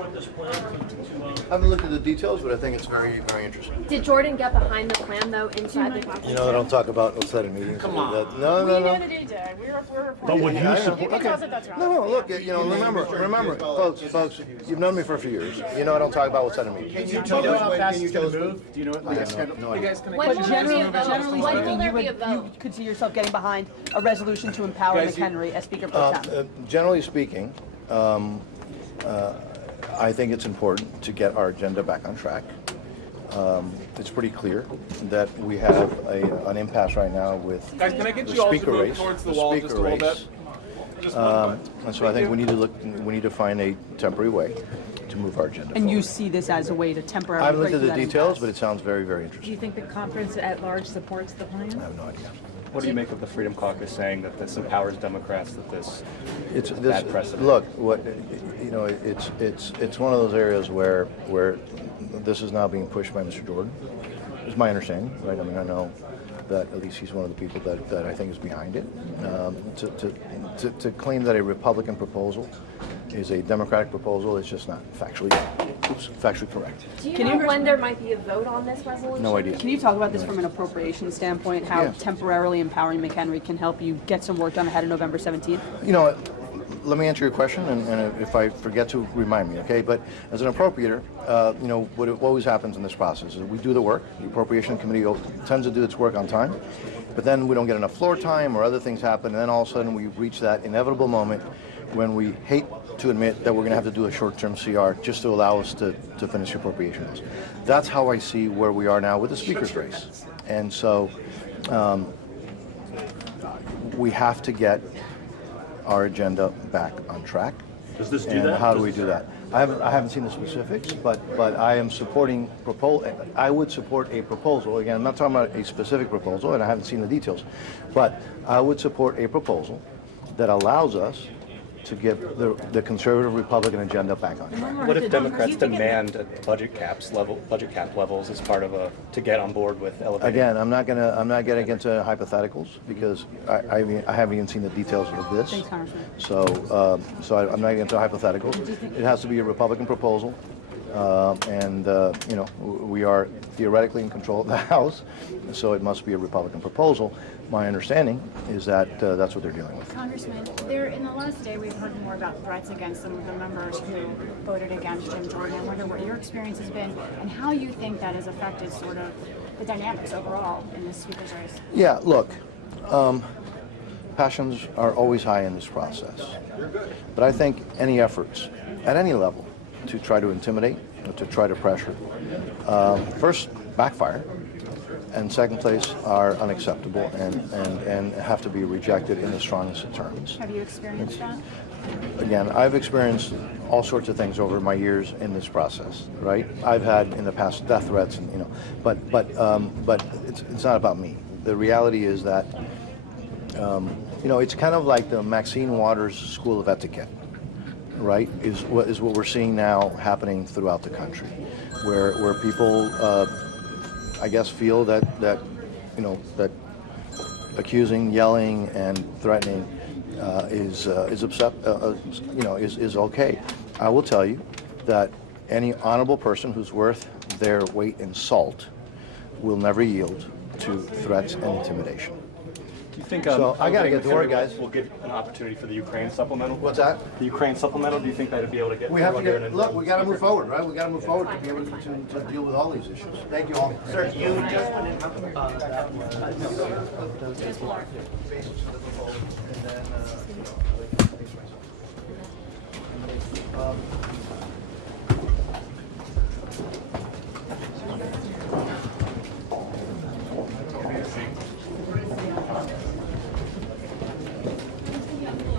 support this plan I haven't looked at the details, but I think it's very, very interesting. Did Jordan get behind the plan, though, inside the caucus? You know, I don't talk about outside of meetings. Come on. No. We know that he did. We're But would you support? You can tell us if that's wrong. No, look, you know, remember, folks, you've known me for a few years. You know I don't talk about outside of meetings. Can you tell us how fast it's going to move? Do you know what? No idea. When will there be a vote? Generally When will speaking, there be a vote? you could see yourself getting behind a resolution to empower McHenry as Speaker Pro Tem. Generally speaking, I think it's important to get our agenda back on track. It's pretty clear that we have an impasse right now with Guys, can I get the you all to speaker move race. towards the wall just a little bit? Just And so I think we need to find a temporary way to move our agenda And you forward. see this as a way to I temporarily haven't break looked through at the that details, impasse. but it sounds very, very Do interesting. you think the conference at large supports the plan? I have no idea. What do you make of the Freedom Caucus saying that this empowers Democrats, that this is a bad precedent? Look, you know, it's one of those areas where this is now being pushed by Mr. Jordan. Is my understanding, right? I mean, I know that at least he's one of the people that I think is behind it. To claim that a Republican proposal is a Democratic proposal is just not factually correct. Do you know when there might be a vote on this resolution? No idea. Can you talk about this from an appropriation standpoint, how Yeah. temporarily empowering McHenry can help you get some work done ahead of November 17th? You know, let me answer your question, and if I forget to, remind me, okay? But as an appropriator, you know, what always happens in this process is we do the work. The Appropriation Committee tends to do its work on time, but then we don't get enough floor time or other things happen, and then all of a sudden we reach that inevitable moment when we hate to admit that we're going to have to do a short-term CR just to allow us to finish appropriations. That's how I see where we are now with the Speaker's race. And so we have to get our agenda back on track. Does this do And that? how do we do that? I haven't seen the specifics, but I am supporting I would support a proposal. Again, I'm not talking about a specific proposal, and I haven't seen the details, but I would support a proposal that allows us to get the conservative Republican agenda back on track. What if Democrats demand budget cap levels as part of to get on board with elevating? Again, I'm not getting into hypotheticals because I haven't even seen the details of this. Thanks, Congressman. So I'm not getting into hypotheticals. It has to be a Republican proposal, and you know, we are theoretically in control of the House, so it must be a Republican proposal. My understanding is that that's what they're dealing with. Congressman, in the last day we've heard more about threats against some of the members who voted against Jim Jordan. I wonder what your experience has been and how you think that has affected sort of the dynamics overall in this Speaker's race. Yeah, look, passions are always high in this process, but I think any efforts at any level to try to intimidate or to try to pressure, first backfire, and second place are unacceptable and have to be rejected in the strongest of terms. Have you experienced that? Again, I've experienced all sorts of things over my years in this process, right? I've had in the past death threats, and you know, but it's not about me. The reality is that you know, it's kind of like the Maxine Waters School of Etiquette, right? Is what we're seeing now happening throughout the country, where people I guess feel that you know, that accusing, yelling, and threatening is okay. I will tell you that any honorable person who's worth their weight in salt will never yield to threats and intimidation. Do you think So I gotta get to work, guys. We'll give an opportunity for the Ukraine supplemental? What's that? The Ukraine supplemental, do you think that'd be able to get We have to through under get, an look, we got to move Speaker? forward, right? We got to move forward to be able to deal with all these issues. Thank you all. Sir, you just went in. And then,